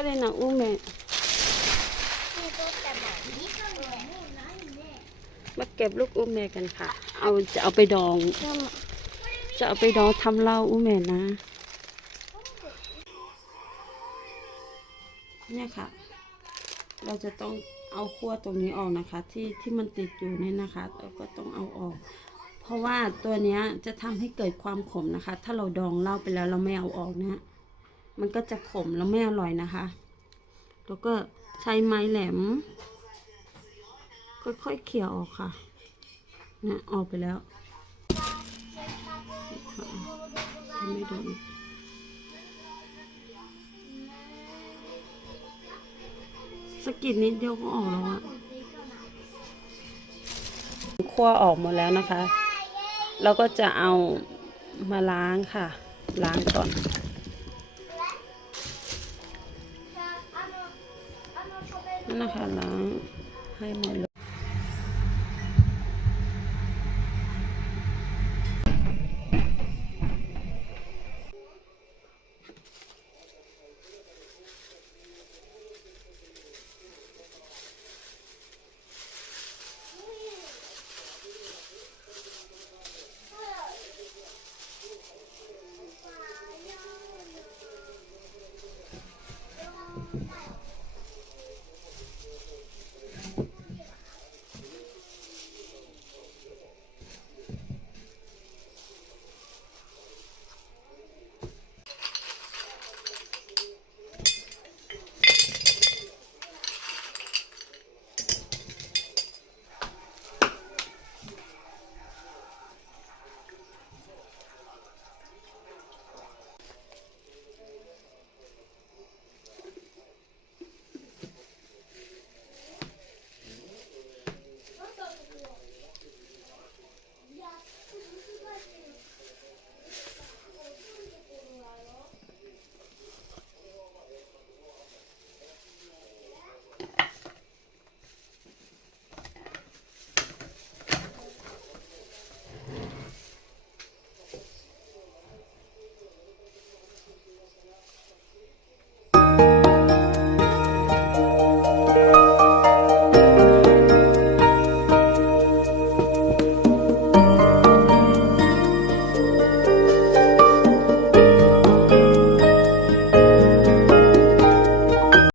ก็เลมาเก็บลูกอุ้มแม่กันค่ะ เอาจะเอาไปดอง จะเอาไปดองทำเหล้าอุ้มแม่นะ เนี่ยค่ะ เราจะต้องเอาขั้วตรงนี้ออกนะคะ ที่ที่มันติดอยู่เนี่ยนะคะเราก็ต้องเอาออก เพราะว่าตัวเนี้ยจะทำให้เกิดความขมนะคะ ถ้าเราดองเหล้าไปแล้วเราไม่เอาออกนะ มันก็จะขมแล้วไม่อร่อยนะคะ แล้วก็ใช้ไม้แหลม ค่อยๆเขี่ยออกค่ะนี่ยออกไปแล้วไม่โดนสกิดนิดเดียวก็ออกแล้วอะคั่วออกหมดแล้วนะคะ เราก็จะเอามาล้างค่ะ ล้างก่อน นั่นนะคะ